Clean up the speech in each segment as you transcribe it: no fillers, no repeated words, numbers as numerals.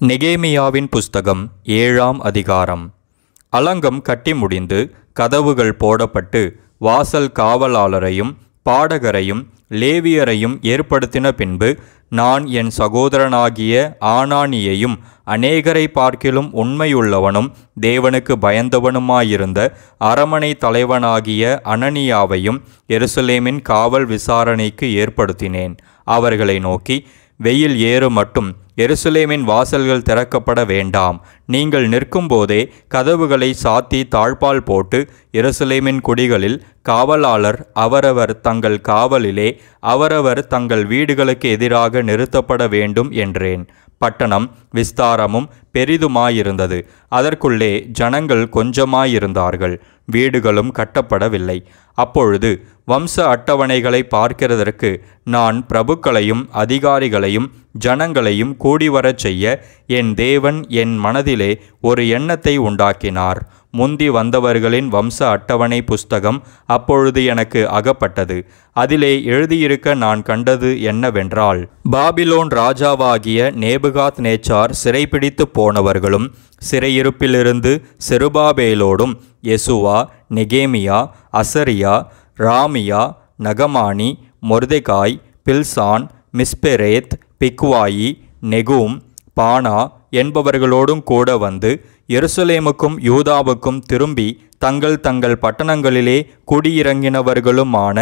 நெகேமியாவின் புஸ்தகம் 7ஆம் அதிகாரம். அலங்கம் கட்டி முடிந்து கதவுகள் போடப்பட்டு வாசல் காவலாளரையும் பாடகரையும் லேவியரையும் ஏற்படுத்தின பின்பு நான் என் சகோதரனாகிய ஆனானியையும் அநேகரை பார்க்கிலும் உண்மையுள்ளவனும் தேவனுக்கு பயந்தவனுமாயிருந்த அரமனை தலைவனாகிய அனனியாவையும் எருசலேமின் காவல் விசாரணைக்கு ஏற்படுத்தினேன். அவர்களை நோக்கி, வெயில் ஏறு மட்டும் எருசலேமின் வாசல்கள் திறக்கப்பட வேண்டாம். நீங்கள் நிற்கும்போதே கதவுகளை சாத்தி தாழ்பால் போட்டு எருசலேமின் குடிகளில் காவலாளர் அவரவர் தங்கள் காவலிலே அவரவர் தங்கள் வீடுகளுக்கு எதிராக நிறுத்தப்பட வேண்டும் என்றேன். பட்டணம் விஸ்தாரமும் பெரிதுமாயிருந்தது. அதற்குள்ளே ஜனங்கள் கொஞ்சமாயிருந்தார்கள். வீடுகளும் கட்டப்படவில்லை. அப்பொழுது வம்ச அட்டவணைகளை பார்க்கிறதற்கு நான் பிரபுக்களையும் அதிகாரிகளையும் ஜனங்களையும் கூடிவரச் செய்ய என் தேவன் என் மனதிலே ஒரு எண்ணத்தை உண்டாக்கினார். முந்தி வந்தவர்களின் வம்ச அட்டவணை புஸ்தகம் அப்பொழுது எனக்கு அகப்பட்டது. அதிலே எழுதியிருக்க நான் கண்டது என்னவென்றால், பாபிலோன் ராஜாவாகிய நேபுகாத் நேச்சார் சிறைப்பிடித்து போனவர்களும் சிறையிருப்பிலிருந்து செருபாபேலோடும் யெசுவா, நெகேமியா, அசரியா, ராமியா, நகமானி, மொர்தெகாய், பில்சான், மிஸ்பெரேத், பிக்வாயி, நெகூம், பானா என்பவர்களோடும் கூட வந்து எருசலேமுக்கும் யூதாவுக்கும் திரும்பி தங்கள் பட்டணங்களிலே குடியிறங்கினவர்களுமான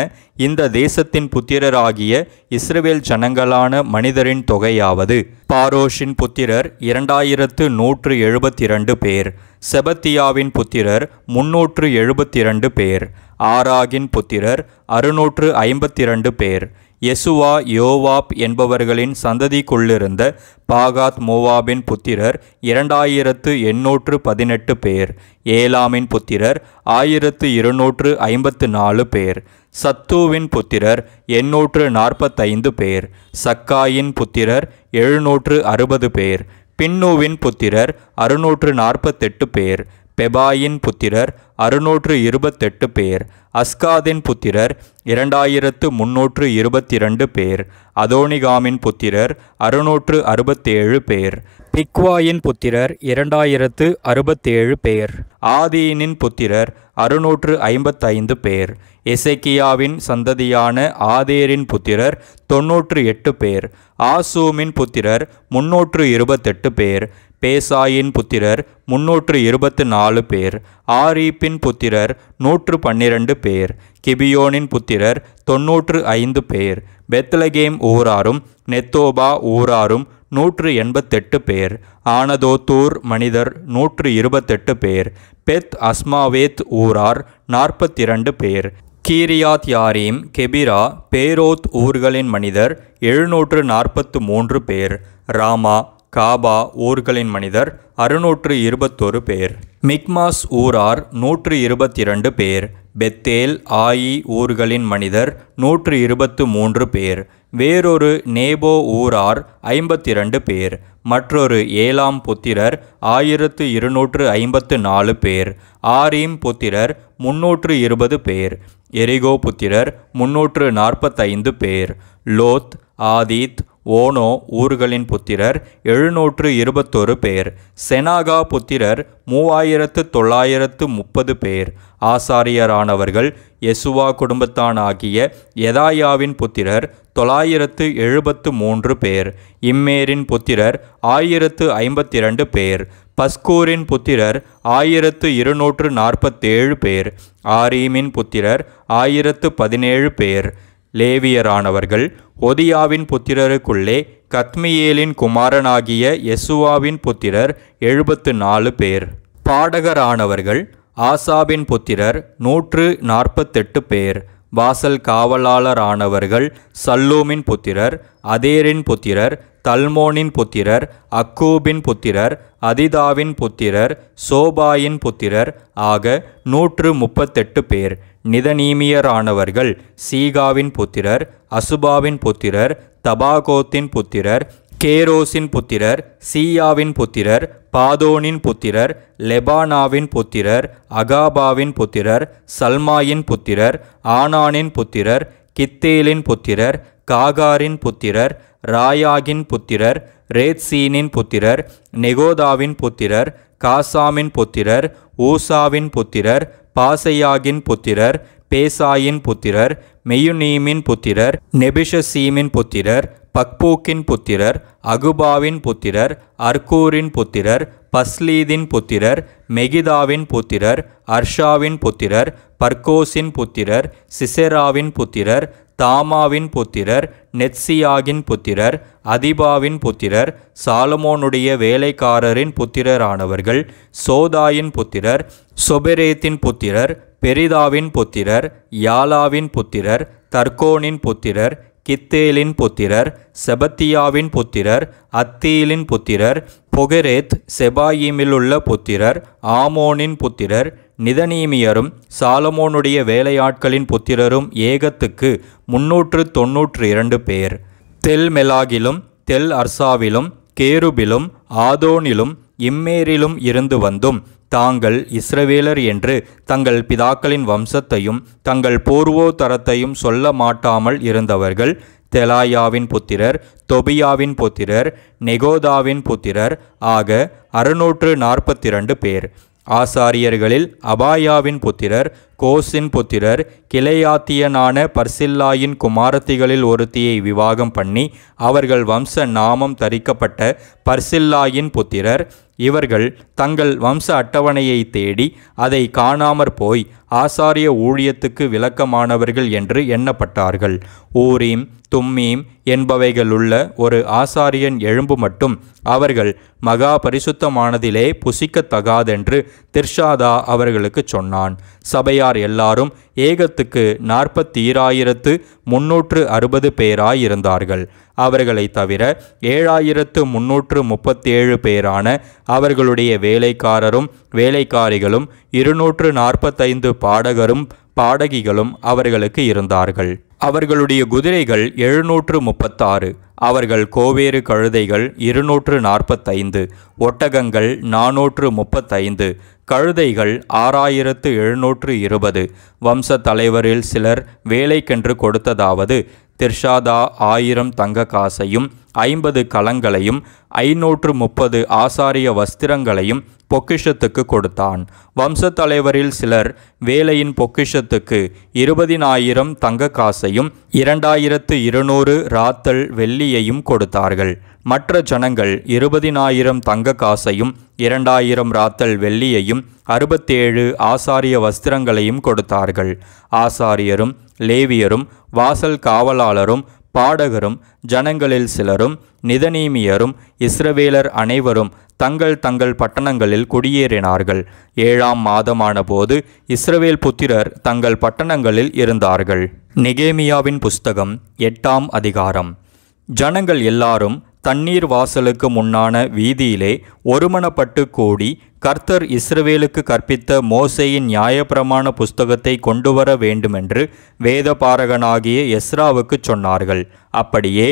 இந்த தேசத்தின் புத்திரராகிய இஸ்ரவேல் ஜனங்களான மனிதரின் தொகையாவது: பாரோஷின் புத்திரர் 2172 பேர், செபத்தியாவின் புத்திரர் 372 பேர், ஆராகின் புத்திரர் 652 பேர், யெசுவா யோவாப் என்பவர்களின் சந்ததிக்குள்ளிருந்த பாகாத் மோவாபின் புத்திரர் 2818 பேர், ஏலாமின் புத்திரர் 1254 பேர், சத்தூவின் புத்திரர் 845 பேர், சக்காயின் புத்திரர் 760 பேர், பின்னூவின் புத்திரர் 648 பேர், பெபாயின் புத்திரர் 628 பேர், அஸ்காதின் புத்திரர் 2322 பேர், அதோனிகாமின் புத்திரர் 667 பேர், பிக்வாயின் புத்திரர் 2067 பேர், ஆதீனின் புத்திரர் 655 பேர், எசேக்கியாவின் சந்ததியான ஆதேரின் புத்திரர் 98 பேர், ஆசூமின் புத்திரர் 328 பேர், பேசாயின் புத்திரர் 324 பேர், ஆரீப்பின் புத்திரர் 112 பேர், கிபியோனின் புத்திரர் 95 பேர், பெத்லகேம் ஊராரும் நெத்தோபா ஊராரும் 188 பேர், ஆனதோத்தூர் மனிதர் 128 பேர், பெத் அஸ்மாவேத் ஊரார் 42 பேர், கீரியாத் யாரீம், கெபிரா, பேரோத் ஊர்களின் மனிதர் 743 பேர், ராமா, காபா ஊர்களின் மனிதர் 621 பேர், மிக்மாஸ் ஊரார் 122 பேர், பெத்தேல் ஆயி ஊர்களின் மனிதர் 123 பேர், வேறொரு நேபோ ஊரார் 52 பேர், மற்றொரு ஏலாம் புத்திரர் 1254 பேர், ஆரீம் புத்திரர் 320 பேர், எரிகோ புத்திரர் 345 பேர், லோத், ஆதீத், ஓனோ ஊர்களின் புத்திரர் 721 பேர், செனாகா புத்திரர் 3930 பேர், ஆசாரியரானவர்கள் யெசுவா குடும்பத்தானாகிய யெதாயாவின் புத்திரர் 973 பேர், இம்மேரின் புத்திரர் 1052 பேர், பஸ்கூரின் புத்திரர் 1247 பேர், ஆரீமின் புத்திரர் 1017 பேர். லேவியரானவர்கள் ஒதியாவின் புத்திரருக்குள்ளே கத்மியேலின் குமாரனாகிய யெசுவாவின் புத்திரர் 74 பேர். பாடகரானவர்கள் ஆசாபின் புத்திரர் 148 பேர். வாசல் காவலாளரானவர்கள் சல்லூமின் புத்திரர், அதேரின் புத்திரர், தல்மோனின் புத்திரர், அக்கூபின் புத்திரர், அதிதாவின் புத்திரர், சோபாயின் புத்திரர் ஆக 138 பேர். நிதனீமியரானவர்கள் சீகாவின் புத்திரர், அசுபாவின் புத்திரர், தபாகோத்தின் புத்திரர், கேரோசின் புத்திரர், சீயாவின் புத்திரர், பாதோனின் புத்திரர், லெபானாவின் புத்திரர், அகாபாவின் புத்திரர், சல்மாயின் புத்திரர், ஆனானின் புத்திரர், கித்தேலின் புத்திரர், காகாரின் புத்திரர், ராயாகின் புத்திரர், ரேத்சீனின் புத்திரர், நெகோதாவின் புத்திரர், காசாமின் புத்திரர், ஊசாவின் புத்திரர், பாசையாகின் புத்திரர், பேசாயின் புத்திரர், மெயுனீமின் புத்திரர், நெபிஷசீமின் புத்திரர், பக்பூக்கின் புத்திரர், அகுபாவின் புத்திரர், அர்கூரின் புத்திரர், பஸ்லீதின் புத்திரர், மெகிதாவின் புத்திரர், அர்ஷாவின் புத்திரர், பர்கோசின் புத்திரர், சிசெராவின் புத்திரர், தாமாவின் புத்திரர், நெத்சியாகின் புத்திரர், அதிபாவின் புத்திரர், சாலமோனுடைய வேலைக்காரரின் புத்திரரானவர்கள், சோதாயின் புத்திரர், சொபெரேத்தின் புத்திரர், பெரிதாவின் புத்திரர், யாலாவின் புத்திரர், தர்கோனின் புத்திரர், கித்தேலின் புத்திரர், செபத்தியாவின் புத்திரர், அத்தீலின் புத்திரர், பொகெரேத் செபாயிமிலுள்ள புத்திரர், ஆமோனின் புத்திரர், நிதனீமியரும் சாலமோனுடைய வேலையாட்களின் புத்திரரும் ஏகத்துக்கு 392 பேர். தெல் மெலாகிலும் தெல் அர்சாவிலும் கேருபிலும் ஆதோனிலும் இம்மேரிலும் இருந்து வந்தும் தாங்கள் இஸ்ரவேலர் என்று தங்கள் பிதாக்களின் வம்சத்தையும் தங்கள் பூர்வோத்தரத்தையும் சொல்ல மாட்டாமல் இருந்தவர்கள் தெலாயாவின் புத்திரர், தொபியாவின் புத்திரர், நெகோதாவின் புத்திரர் ஆக 642 பேர். ஆசாரியர்களில் அபாயாவின் புத்திரர், கோசின் புத்திரர், கிளையாத்தியனான பர்சில்லாயின் குமாரத்திகளில் ஒருத்தியை விவாகம் பண்ணி அவர்கள் வம்ச நாமம் தரிக்கப்பட்ட பர்சில்லாயின் புத்திரர். இவர்கள் தங்கள் வம்ச அட்டவணையை தேடி அதை காணாமற் போய் ஆசாரிய ஊழியத்துக்கு விலக்கமானவர்கள் என்று எண்ணப்பட்டார்கள். ஊரீம் தும்மீம் என்பவைகளுள்ள ஒரு ஆசாரியன் எழும்பு மட்டும் அவர்கள் மகா பரிசுத்தமானதிலே புசிக்கத்தகாதென்று திர்ஷாதா அவர்களுக்கு சொன்னான். சபையார் எல்லாரும் ஏகத்துக்கு 40360 பேராயிருந்தார்கள். அவர்களை தவிர 7337 பேரான அவர்களுடைய வேலைக்காரரும் வேலைக்காரிகளும் 245 பாடகரும் பாடகிகளும் அவர்களுக்கு இருந்தார்கள். அவர்களுடைய குதிரைகள் 736, அவர்கள் கோவேறு கழுதைகள் 245, ஒட்டகங்கள் 435, கழுதைகள் 6720. வம்ச தலைவரில் சிலர் வேலைக்கென்று கொடுத்ததாவது: திர்ஷாதா 1000 தங்க காசையும் 50 கலங்களையும் 530 ஆசாரிய வஸ்திரங்களையும் பொக்கிஷத்துக்கு கொடுத்தான். வம்சத்தலைவரில் சிலர் வேலையின் பொக்கிஷத்துக்கு 20,000 தங்க காசையும் 2200 ராத்தல் வெள்ளியையும் கொடுத்தார்கள். மற்ற ஜனங்கள் 20,000 தங்க காசையும் 2000 ராத்தல் வெள்ளியையும் 67 ஆசாரிய வஸ்திரங்களையும் கொடுத்தார்கள். ஆசாரியரும் லேவியரும் வாசல் காவலாளரும் பாடகரும் ஜனங்களில் சிலரும் நிதனீமியரும் இஸ்ரவேலர் அனைவரும் தங்கள் தங்கள் பட்டணங்களில் குடியேறினார்கள். 7ஆம் மாதமான போது இஸ்ரவேல் புத்திரர் தங்கள் பட்டணங்களில் இருந்தார்கள். நெகேமியாவின் புஸ்தகம் 8ஆம் அதிகாரம். ஜனங்கள் எல்லாரும் தண்ணீர் வாசலுக்கு முன்னான வீதியிலே ஒருமனப்பட்டு கூடி கர்த்தர் இஸ்ரவேலுக்கு கற்பித்த மோசேயின் நியாயப்பிரமாண புஸ்தகத்தை கொண்டு வர வேண்டுமென்று வேதபாரகனாகிய எஸ்ராவுக்கு சொன்னார்கள். அப்படியே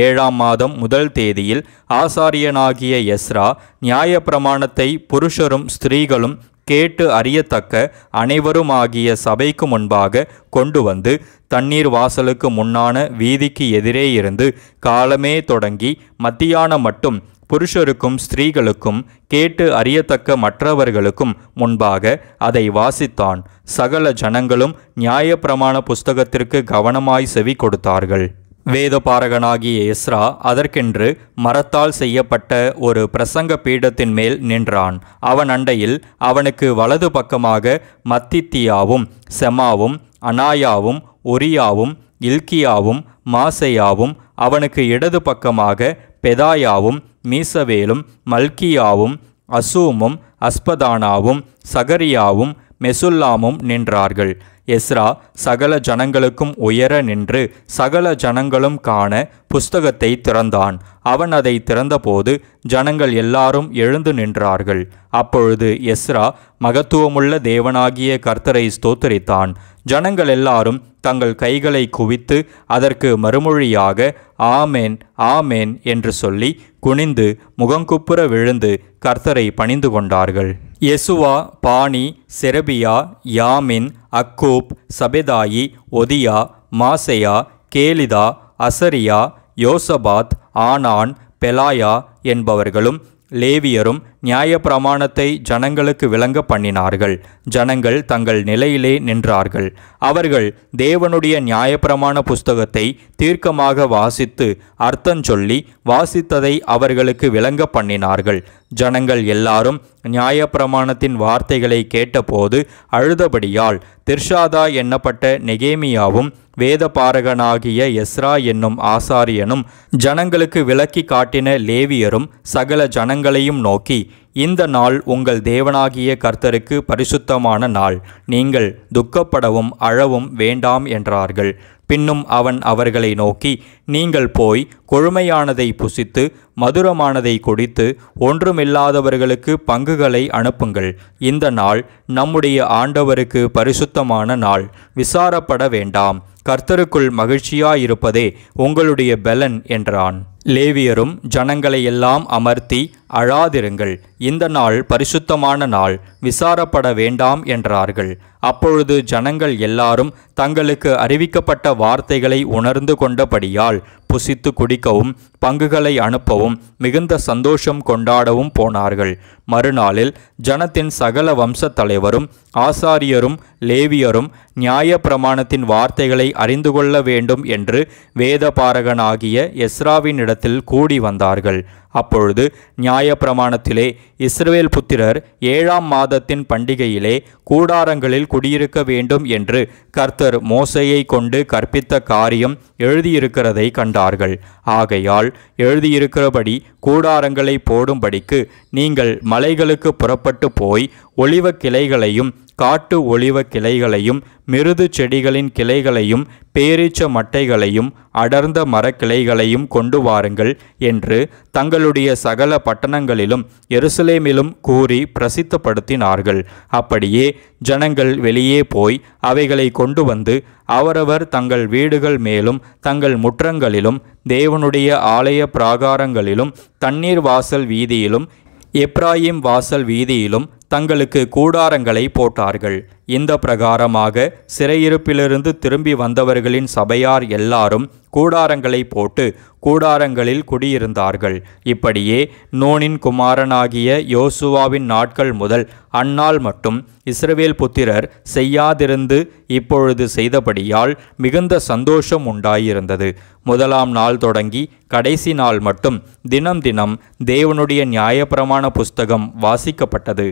7ஆம் மாதம் 1 தேதியில் ஆசாரியனாகிய எஸ்ரா நியாயப்பிரமாணத்தை புருஷரும் ஸ்திரீகளும் கேட்டு அறியத்தக்க அனைவருமாகிய சபைக்கு முன்பாக கொண்டு வந்து தண்ணீர் வாசலுக்கு முன்னான வீதிக்கு எதிரே இருந்து காலமே தொடங்கி மத்தியானம் மட்டும் புருஷருக்கும் ஸ்திரீகளுக்கும் கேட்டு அறியத்தக்க மற்றவர்களுக்கும் முன்பாக அதை வாசித்தான். சகல ஜனங்களும் நியாயப்பிரமாண புஸ்தகத்திற்கு கவனமாய் செவி கொடுத்தார்கள். வேதபாரகனாகிய எஸ்ரா அதற்கென்று மரத்தால் செய்யப்பட்ட ஒரு பிரசங்க பீடத்தின் மேல் நின்றான். அவன் அண்டையில் அவனுக்கு வலது பக்கமாக மத்தித்தியாவும் செமாவும் அனாயாவும் உரியாவும் இல்கியாவும் மாசையாவும், அவனுக்கு இடது பக்கமாக பெதாயாவும் மீசவேலும் மல்கியாவும் அசூமும் அஸ்பதானாவும் சகரியாவும் மெசுல்லாமும் நின்றார்கள். எஸ்ரா சகல ஜனங்களுக்கும் உயர நின்று சகல ஜனங்களும் காண புஸ்தகத்தை திறந்தான். அவன் அதை திறந்தபோது ஜனங்கள் எல்லாரும் எழுந்து நின்றார்கள். அப்பொழுது எஸ்ரா மகத்துவமுள்ள தேவனாகிய கர்த்தரை ஸ்தோத்தரித்தான். ஜனங்கள் எல்லாரும் தங்கள் கைகளை குவித்து அதற்கு மறுமொழியாக ஆமேன் ஆமேன் என்று சொல்லி குனிந்து முகங்குப்புற விழுந்து கர்த்தரை பணிந்து கொண்டார்கள். யெசுவா, பானி, செரபியா, யாமின், அக்கூப், சபெதாயி, ஒதியா, மாசையா, கேலிதா, அசரியா, யோசபாத், ஆனான், பெலாயா என்பவர்களும் லேவியரும் நியாயப்பிரமாணத்தை ஜனங்களுக்கு விளங்க பண்ணினார்கள். ஜனங்கள் தங்கள் நிலையிலே நின்றார்கள். அவர்கள் தேவனுடைய நியாயப்பிரமாண புஸ்தகத்தை தீர்க்கமாக வாசித்து அர்த்தஞ்சொல்லி வாசித்ததை அவர்களுக்கு விளங்க பண்ணினார்கள். ஜனங்கள் எல்லாரும் நியாயப்பிரமாணத்தின் வார்த்தைகளை கேட்டபோது அழுதபடியால் திர்ஷாதா எண்ணப்பட்ட நெகேமியாவும் வேதபாரகனாகிய எஸ்ரா என்னும் ஆசாரியனும் ஜனங்களுக்கு விளக்கி காட்டின லேவியரும் சகல ஜனங்களையும் நோக்கி, இந்த நாள் உங்கள் தேவனாகிய கர்த்தருக்கு பரிசுத்தமான நாள், நீங்கள் துக்கப்படவும் அழவும் வேண்டாம் என்றார்கள். பின்னும் அவன் அவர்களை நோக்கி, நீங்கள் போய் கொழுமையானதை புசித்து மதுரமானதை குடித்து ஒன்றுமில்லாதவர்களுக்கு பங்குகளை அனுப்புங்கள். இந்த நாள் நம்முடைய ஆண்டவருக்கு பரிசுத்தமான நாள், விசாரப்பட வேண்டாம், கர்த்தருக்குள் மகிழ்ச்சியாயிருப்பதே உங்களுடைய பெலன் என்றான். லேவியரும் ஜனங்களை எல்லாம் அமர்த்தி, அழாதிருங்கள், இந்த நாள் பரிசுத்தமான நாள், விசாரப்பட வேண்டாம் என்றார்கள். அப்பொழுது ஜனங்கள் எல்லாரும் தங்களுக்கு அறிவிக்கப்பட்ட வார்த்தைகளை உணர்ந்து கொண்டபடியால் புசித்து குடிக்கவும் பங்குகளை அனுப்பவும் மிகுந்த சந்தோஷம் கொண்டாடவும் போனார்கள். மறுநாளில் ஜனத்தின் சகல வம்சத் தலைவரும் ஆசாரியரும் லேவியரும் நியாயப்பிரமாணத்தின் வார்த்தைகளை அறிந்து கொள்ள வேண்டும் என்று வேதபாரகனாகிய எஸ்ராவினிடத்தில் கூடி வந்தார்கள். அப்பொழுது நியாயப்பிரமாணத்திலே இஸ்ரவேல் புத்திரர் 7ஆம் மாதத்தின் பண்டிகையிலே கூடாரங்களில் குடியிருக்க வேண்டும் என்று கர்த்தர் மோசேயை கொண்டு கற்பித்த காரியம் எழுதியிருக்கிறதை கண்டார்கள். ஆகையால் எழுதியிருக்கிறபடி கூடாரங்களை போடும்படிக்கு நீங்கள் மலைகளுக்கு புறப்பட்டு போய் ஒலிவ கிளைகளையும் காட்டு ஒலிவ கிளைகளையும் மிருது செடிகளின் கிளைகளையும் பேரீச்ச மட்டைகளையும் அடர்ந்த மரக்கிளைகளையும் கொண்டு வாருங்கள் என்று தங்களுடைய சகல பட்டணங்களிலும் எருசலேமிலும் கூறி பிரசித்தப்படுத்தினார்கள். அப்படியே ஜனங்கள் வெளியே போய் அவைகளை கொண்டு வந்து அவரவர் தங்கள் வீடுகள் மேலும் தங்கள் முற்றங்களிலும் தேவனுடைய ஆலய பிராகாரங்களிலும் தண்ணீர் வாசல் வீதியிலும் எப்ராயிம் வாசல் வீதியிலும் தங்களுக்கு கூடாரங்களை போட்டார்கள். இந்த பிரகாரமாக சிறையிருப்பிலிருந்து திரும்பி வந்தவர்களின் சபையார் எல்லாரும் கூடாரங்களை போட்டு கூடாரங்களில் குடியிருந்தார்கள். இப்படியே நூனின் குமாரனாகிய யோசுவாவின் நாட்கள் முதல் அந்நாள் மட்டும் இஸ்ரவேல் புத்திரர் செய்யாதிருந்து இப்பொழுது செய்தபடியால் மிகுந்த சந்தோஷம் உண்டாயிருந்தது. முதலாம் நாள் தொடங்கி கடைசி நாள் மட்டும் தினம் தினம் தேவனுடைய நியாயப்பிரமாண புஸ்தகம் வாசிக்கப்பட்டது.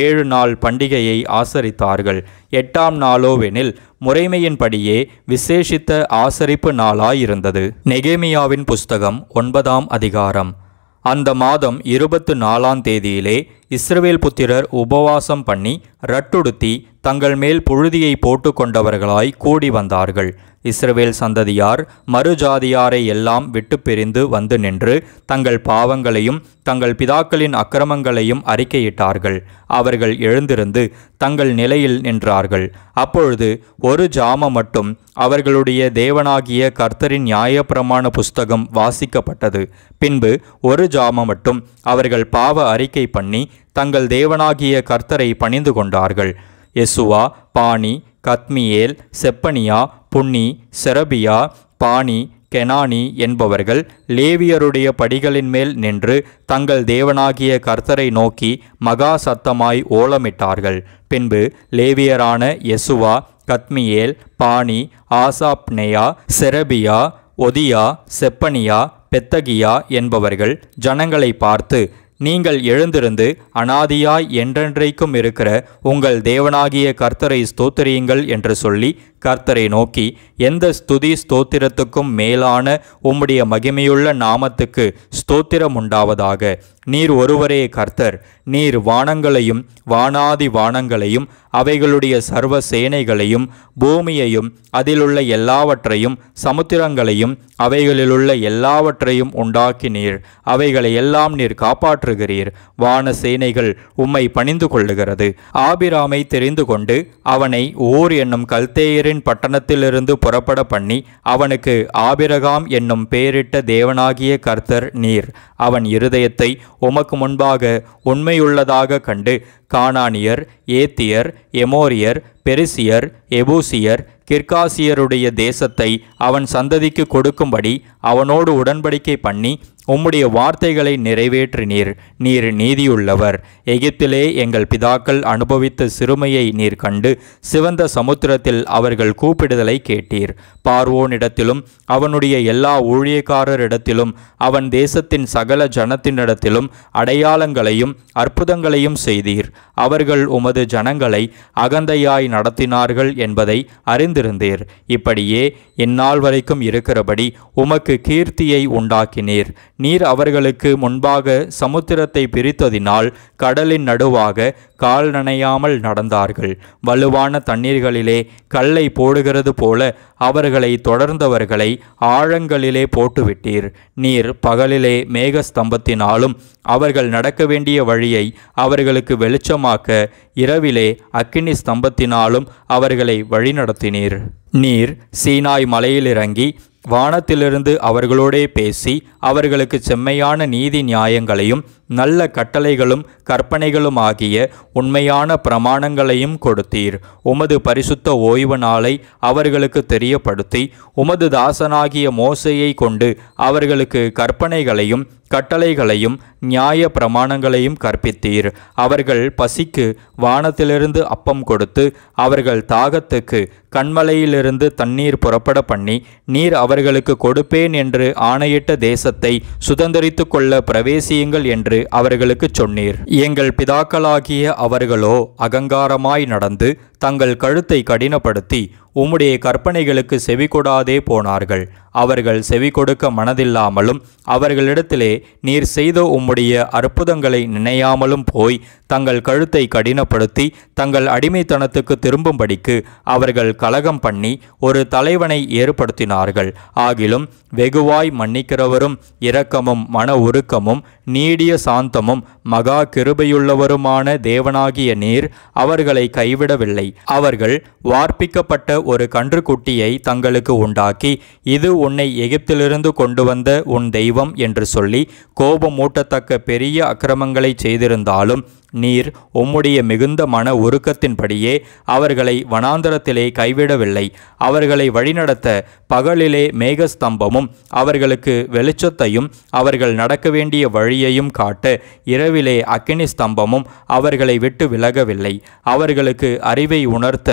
7 நாள் பண்டிகையை ஆசரித்தார்கள். 8ஆம் நாளோவெனில் முறைமையின்படியே விசேஷித்த ஆசரிப்பு நாளாயிருந்தது. நெகேமியாவின் புஸ்தகம் 9ஆம் அதிகாரம். அந்த மாதம் 24ஆம் தேதியிலே இஸ்ரவேல் புத்திரர் உபவாசம் பண்ணி ரட்டுடுத்தி தங்கள் மேல் புழுதியை போட்டு கொண்டவர்களாய் கூடி வந்தார்கள். இஸ்ரவேல் சந்ததியார் மறுஜாதியாரை எல்லாம் விட்டு பிரிந்து வந்து நின்று தங்கள் பாவங்களையும் தங்கள் பிதாக்களின் அக்கிரமங்களையும் அறிக்கையிட்டார்கள். அவர்கள் எழுந்திருந்து தங்கள் நிலையில் நின்றார்கள். அப்பொழுது ஒரு ஜாம மட்டும் அவர்களுடைய தேவனாகிய கர்த்தரின் நியாயப்பிரமாண புஸ்தகம் வாசிக்கப்பட்டது. பின்பு ஒரு ஜாம மட்டும் அவர்கள் பாவ அறிக்கை பண்ணி தங்கள் தேவனாகிய கர்த்தரை பணிந்து கொண்டார்கள். யெசுவா, பானி, கத்மியேல், செப்பனியா, புன்னி, செரபியா, பானி, கெனானி என்பவர்கள் லேவியருடைய படிகளின் மேல் நின்று தங்கள் தேவனாகிய கர்த்தரை நோக்கி மகா சத்தமாய் ஓலமிட்டார்கள். பின்பு லேவியரான யெசுவா, கத்மியேல், பானி, ஆசாப்னேயா, செரபியா, ஒதியா, செப்பனியா, பெத்தகியா என்பவர்கள் ஜனங்களை பார்த்து, நீங்கள் எழுந்திருந்து அனாதியாய் என்றென்றைக்கும் இருக்கிற உங்கள் தேவனாகிய கர்த்தரை ஸ்தோத்திரியுங்கள் என்று சொல்லி கர்த்தரை நோக்கி, எந்த ஸ்துதி ஸ்தோத்திரத்துக்கும் மேலான உம்முடைய மகிமையுள்ள நாமத்துக்கு ஸ்தோத்திரம் உண்டாவதாக. நீர் ஒருவரே கர்த்தர். நீர் வானங்களையும் வானாதி வானங்களையும் அவைகளுடைய சர்வ சேனைகளையும் பூமியையும் அதிலுள்ள எல்லாவற்றையும் சமுத்திரங்களையும் அவைகளிலுள்ள எல்லாவற்றையும் உண்டாக்கினீர். அவைகளை எல்லாம் நீர் காப்பாற்றுகிறீர். வான சேனைகள் உம்மை பணிந்து கொள்ளுகிறது. ஆபிராமை தெரிந்து கொண்டு அவனை ஊர் என்னும் கல்தேயரின் பட்டணத்திலிருந்து புறப்பட பண்ணி அவனுக்கு ஆபிரகாம் என்னும் பெயரிட்ட தேவனாகிய கர்த்தர் நீர். அவன் இருதயத்தை உமக்கு முன்பாக உண்மையுள்ளதாக கண்டு கானானியர், ஏத்தியர், எமோரியர், பெரிசியர், எபூசியர், கிர்காசியருடைய தேசத்தை அவன் சந்ததிக்கு கொடுக்கும்படி அவனோடு உடன்படிக்கை பண்ணி உம்முடைய வார்த்தைகளை நிறைவேற்றினீர். நீர் நீதியுள்ளவர். எகிப்திலே எங்கள் பிதாக்கள் அனுபவித்த சிறுமையை நீர் கண்டு சிவந்த சமுத்திரத்தில் அவர்கள் கூப்பிடுதலை கேட்டீர். பார்வோனிடத்திலும் அவனுடைய எல்லா ஊழியக்காரரிடத்திலும் அவன் தேசத்தின் சகல ஜனத்தினிடத்திலும் அடையாளங்களையும் அற்புதங்களையும் செய்தீர். அவர்கள் உமது ஜனங்களை அகந்தையாய் நடத்தினார்கள் என்பதை அறிந்திருந்தீர். இப்படியே இந்நாள் வரைக்கும் இருக்கிறபடி உமக்கு கீர்த்தியை உண்டாக்கினீர். நீர் அவர்களுக்கு முன்பாக சமுத்திரத்தை பிரித்ததினால் கடலின் நடுவாக கால் நனையாமல் நடந்தார்கள். வலுவான தண்ணீர்களிலே கல்லை போடுகிறது போல அவர்களை தொடர்ந்தவர்களை ஆழங்களிலே போட்டுவிட்டீர். நீர் பகலிலே மேகஸ்தம்பத்தினாலும் அவர்கள் நடக்க வேண்டிய வழியை அவர்களுக்கு வெளிச்சமாக்க இரவிலே அக்கினி ஸ்தம்பத்தினாலும் அவர்களை வழிநடத்தினீர். நீர் சீனாய் மலையிலிறங்கி வானத்திலிருந்து அவர்களோடே பேசி அவர்களுக்கு செம்மையான நீதி நியாயங்களையும் நல்ல கட்டளைகளும் கற்பனைகளும் ஆகிய உண்மையான பிரமாணங்களையும் கொடுத்தீர். உமது பரிசுத்த ஓய்வு நாளை அவர்களுக்கு தெரியப்படுத்தி உமது தாசனாகிய மோசேயை கொண்டு அவர்களுக்கு கற்பனைகளையும் கட்டளைகளையும் நியாய பிரமாணங்களையும் கற்பித்தீர். அவர்கள் பசிக்கு வானத்திலிருந்து அப்பம் கொடுத்து அவர்கள் தாகத்துக்கு கண்மலையிலிருந்து தண்ணீர் புறப்பட பண்ணி நீர் அவர்களுக்கு கொடுப்பேன் என்று ஆணையிட்ட தேசத்தை சுதந்தரித்து கொள்ள பிரவேசியுங்கள் என்று அவர்களுக்கு சொன்னீர். எங்கள் பிதாக்களாகிய அவர்களோ அகங்காரமாய் நடந்து தங்கள் கழுத்தை கடினப்படுத்தி உம்முடைய கற்பனைகளுக்கு செவிகொடாதே போனார்கள். அவர்கள் செவி கொடுக்க மனதில்லாமலும் அவர்களிடத்திலே நீர் செய்த உம்முடைய அற்புதங்களை நினையாமலும் போய் தங்கள் கழுத்தை கடினப்படுத்தி தங்கள் அடிமைத்தனத்துக்கு திரும்பும்படிக்கு அவர்கள் கலகம் பண்ணி ஒரு தலைவனை ஏற்படுத்தினார்கள். ஆகிலும் வெகுவாய் மன்னிக்கிறவரும் இரக்கமும் மன உருக்கமும் நீடிய சாந்தமும் மகா கிருபையுள்ளவருமான தேவனாகிய நீர் அவர்களை கைவிடவில்லை. அவர்கள் வார்ப்பிக்கப்பட்ட ஒரு கன்றுக்குட்டியை தங்களுக்கு உண்டாக்கி இது உன்னை எகிப்திலிருந்து கொண்டு வந்த உன் தெய்வம் என்று சொல்லி கோபமூட்டத்தக்க பெரிய அக்கிரமங்களை செய்திருந்தாலும் நீர் உம்முடைய மிகுந்த மன உருக்கத்தின்படியே அவர்களை வனாந்தரத்திலே கைவிடவில்லை. அவர்களை வழிநடத்த பகலிலே மேகஸ்தம்பமும் அவர்களுக்கு வெளிச்சத்தையும் அவர்கள் நடக்க வேண்டிய வழியையும் காட்ட இரவிலே அக்கினி ஸ்தம்பமும் அவர்களை விட்டு விலகவில்லை. அவர்களுக்கு அறிவை உணர்த்த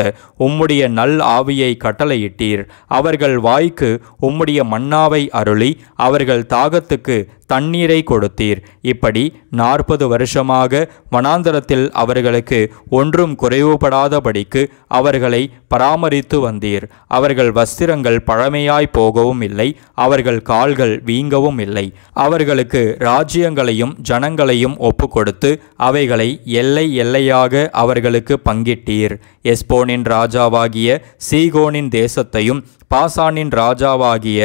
உம்முடைய நல் ஆவியை கட்டளையிட்டீர். அவர்கள் வாய்க்கு உம்முடைய மன்னாவை அருளி அவர்கள் தாகத்துக்கு தண்ணீரை கொடுத்தீர். இப்படி 40 வருஷமாக வனாந்தரத்தில் அவர்களுக்கு ஒன்றும் குறைவுபடாதபடிக்கு அவர்களை பராமரித்து வந்தீர். அவர்கள் வஸ்திரங்கள் பழமையாய் போகவும் இல்லை, அவர்கள் கால்கள் வீங்கவும் இல்லை. அவர்களுக்கு ராஜ்யங்களையும் ஜனங்களையும் ஒப்புக்கொடுத்து அவைகளை எல்லை எல்லையாக அவர்களுக்கு பங்கிட்டீர். எஸ்போனின் ராஜாவாகிய சீகோனின் தேசத்தையும் பாசானின் ராஜாவாகிய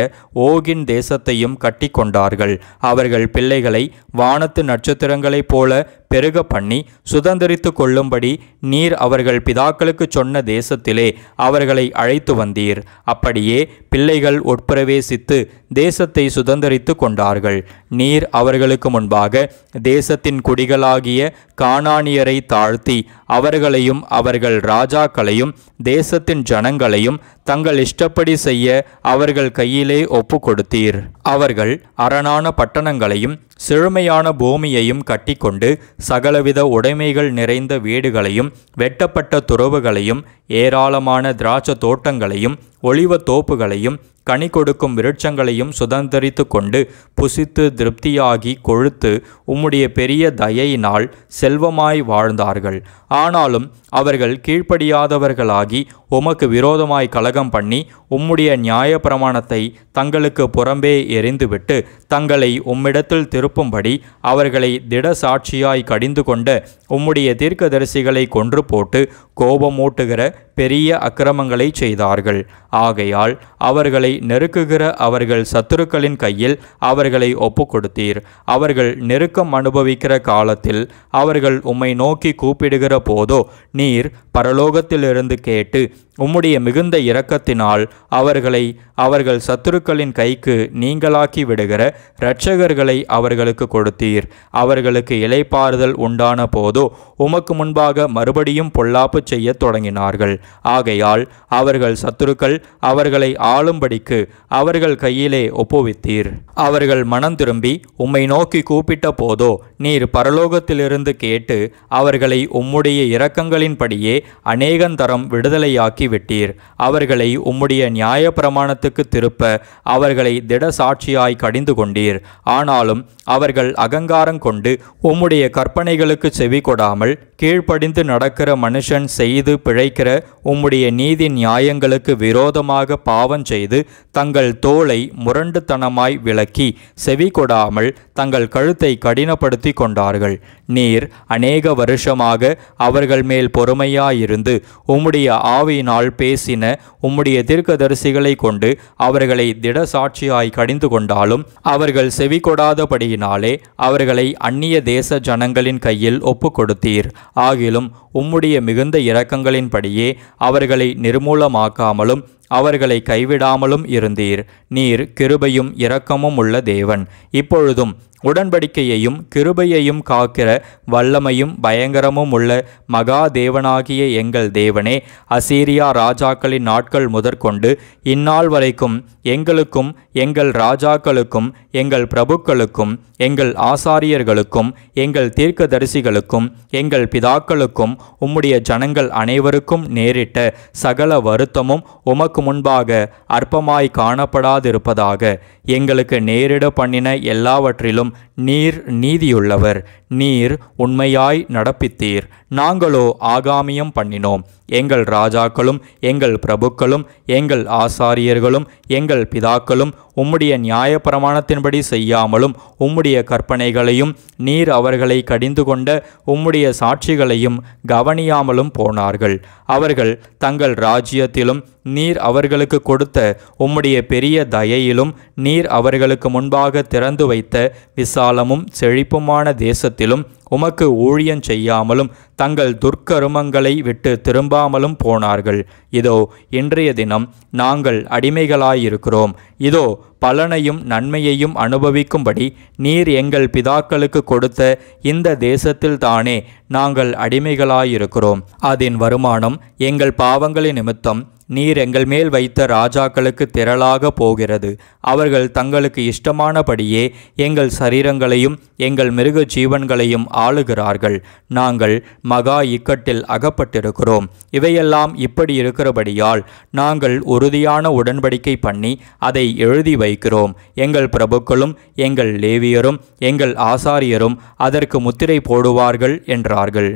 ஓகின் தேசத்தையும் கட்டி கொண்டார்கள். அவர்கள் பிள்ளைகளை வானத்து நட்சத்திரங்களைப் போல பெருக பண்ணி சுதந்தரித்து கொள்ளும்படி நீர் அவர்கள் பிதாக்களுக்கு சொன்ன தேசத்திலே அவர்களை அழைத்து வந்தீர். அப்படியே பிள்ளைகள் உட்பிரவேசித்து தேசத்தை சுதந்தரித்து கொண்டார்கள். நீர் அவர்களுக்கு முன்பாக தேசத்தின் குடிகளாகிய கானானியரை தாழ்த்தி அவர்களையும் அவர்கள் ராஜாக்களையும் தேசத்தின் ஜனங்களையும் தங்கள் இஷ்டப்படி செய்ய அவர்கள் கையிலே ஒப்பு கொடுத்தீர். அவர்கள் அரணான பட்டணங்களையும் செழுமையான பூமியையும் கட்டிக்கொண்டு சகலவித உடைமைகள் நிறைந்த வீடுகளையும் வெட்டப்பட்ட துறவுகளையும் ஏராளமான திராட்சை தோட்டங்களையும் ஒலிவ தோப்புகளையும் கனி கொடுக்கும் விருட்சங்களையும் சுதந்தரித்து கொண்டு புசித்து திருப்தியாகி கொழுத்து உம்முடைய பெரிய தயையினால் செல்வமாய் வாழ்ந்தார்கள். ஆனாலும் அவர்கள் கீழ்ப்படியாதவர்களாகி உமக்கு விரோதமாய் கலகம் பண்ணி உம்முடைய நியாய பிரமாணத்தை தங்களுக்கு புறம்பே எறிந்துவிட்டு தங்களை உம்மிடத்தில் திருப்பும்படி அவர்களை திட சாட்சியாய் கடிந்து கொண்ட உம்முடைய தீர்க்கதரிசிகளை கொன்று போட்டு கோபமூட்டுகிற பெரிய அக்கிரமங்களை செய்தார்கள். ஆகையால் அவர்களை நெருக்குகிற அவர்கள் சத்துருக்களின் கையில் அவர்களை ஒப்பு கொடுத்தீர். அவர்கள் நெருக்கம் அனுபவிக்கிற காலத்தில் அவர்கள் உம்மை நோக்கி கூப்பிடுகிற போதோ நீர் பரலோகத்திலிருந்து கேட்டு உம்முடைய மிகுந்த இரக்கத்தினால் அவர்களை அவர்கள் சத்துருக்களின் கைக்கு நீங்களாக்கி விடுகிற இரட்சகர்களை அவர்களுக்கு கொடுத்தீர். அவர்களுக்கு இளைப்பாறுதல் உண்டான போதோ உமக்கு முன்பாக மறுபடியும் பொல்லாப்பு செய்ய தொடங்கினார்கள். ஆகையால் அவர்கள் சத்துருக்கள் அவர்களை ஆளும்படிக்கு அவர்கள் கையிலே ஒப்புவித்தீர். அவர்கள் மனம் திரும்பி உம்மை நோக்கி கூப்பிட்ட போதோ நீர் பரலோகத்திலிருந்து கேட்டு அவர்களை உம்முடைய இரக்கங்களின்படியே அநேகந்தரம் விடுதலையாக்கி விட்டீர். அவர்களை உம்முடைய நியாய பிரமாணத்துக்கு திருப்ப அவர்களை திட சாட்சியாய் கடிந்து கொண்டீர். ஆனாலும் அவர்கள் அகங்காரம் கொண்டு உம்முடைய கற்பனைகளுக்கு செவி கொடாமல் கீழ்ப்படிந்து நடக்கிற மனுஷன் செய்து பிழைக்கிற உம்முடைய நீதி நியாயங்களுக்கு விரோதமாக பாவம் செய்து தங்கள் தோளை முரண்டுத்தனமாய் விலக்கி செவி கொடாமல் தங்கள் கழுத்தை கடினப்படுத்தி கொண்டார்கள். நீர் அநேக வருஷமாக அவர்கள் மேல் பொறுமையாயிருந்து உம்முடைய ஆவியினால் பேசின உம்முடைய தீர்க்கதரிசிகளை கொண்டு அவர்களை திட சாட்சியாய் கடிந்து கொண்டாலும் அவர்கள் செவி கொடாதபடியினாலே அவர்களை அந்நிய தேச ஜனங்களின் கையில் ஒப்பு கொடுத்தீர். ஆகிலும் உம்முடைய மிகுந்த இரக்கங்களின்படியே அவர்களை நிர்மூலமாக்காமலும் அவர்களை கைவிடாமலும் இருந்தீர். நீர் கிருபையும் இரக்கமும் உள்ள தேவன். இப்பொழுதும் உடன்படிக்கையையும் கிருபையையும் காக்கிற வல்லமையும் பயங்கரமும் உள்ள மகா தேவனாகிய எங்கள் தேவனே, அசீரியா ராஜாக்களின் நாட்கள் முதற்கொண்டு இந்நாள் வரைக்கும் எங்களுக்கும் எங்கள் ராஜாக்களுக்கும் எங்கள் பிரபுக்களுக்கும் எங்கள் ஆசாரியர்களுக்கும் எங்கள் தீர்க்கதரிசிகளுக்கும் எங்கள் பிதாக்களுக்கும் உம்முடைய ஜனங்கள் அனைவருக்கும் நேரிட்ட சகல வருத்தமும் உமக்கு முன்பாக அற்பமாய் காணப்படாதிருப்பதாக. எங்களுக்கு நேரிட பண்ணின எல்லாவற்றிலும் நீர் நீதியுள்ளவர். நீர் உண்மையாய் நடப்பித்தீர். நாங்களோ ஆகாமியம் பண்ணினோம். எங்கள் ராஜாக்களும் எங்கள் பிரபுக்களும் எங்கள் ஆசாரியர்களும் எங்கள் பிதாக்களும் உம்முடைய நியாய பிரமாணத்தின்படி செய்யாமலும் உம்முடைய கற்பனைகளையும் நீர் அவர்களை கடிந்து கொண்ட உம்முடைய சாட்சிகளையும் கவனியாமலும் போனார்கள். அவர்கள் தங்கள் ராஜ்யத்திலும் நீர் அவர்களுக்கு கொடுத்த உம்முடைய பெரிய தயையிலும் நீர் அவர்களுக்கு முன்பாக திறந்து வைத்த விசாலமும் செழிப்புமான தேசத்திலும் உமக்கு ஊழியம் செய்யாமலும் தங்கள் துர்க்கருமங்களை விட்டு திரும்பாமலும் போனார்கள். இதோ இன்றைய தினம் நாங்கள் அடிமைகளாயிருக்கிறோம். இதோ பலனையும் நன்மையையும் அனுபவிக்கும்படி நீர் எங்கள் பிதாக்களுக்கு கொடுத்த இந்த தேசத்தில் தானே நாங்கள் அடிமைகளாயிருக்கிறோம். அதன் வருமானம் எங்கள் பாவங்களின் நிமித்தம் நீர் எங்கள் மேல் வைத்த ராஜாக்களுக்கு திரளாக போகிறது. அவர்கள் தங்களுக்கு இஷ்டமானபடியே எங்கள் சரீரங்களையும் எங்கள் மிருக ஜீவன்களையும் ஆளுகிறார்கள். நாங்கள் மகா இக்கட்டில் அகப்பட்டிருக்கிறோம். இவையெல்லாம் இப்படி இருக்கிறபடியால் நாங்கள் உறுதியான உடன்படிக்கை பண்ணி அதை எழுதி வைக்கிறோம். எங்கள் பிரபுக்களும் எங்கள் லேவியரும் எங்கள் ஆசாரியரும் அதற்கு முத்திரை போடுவார்கள் என்றார்கள்.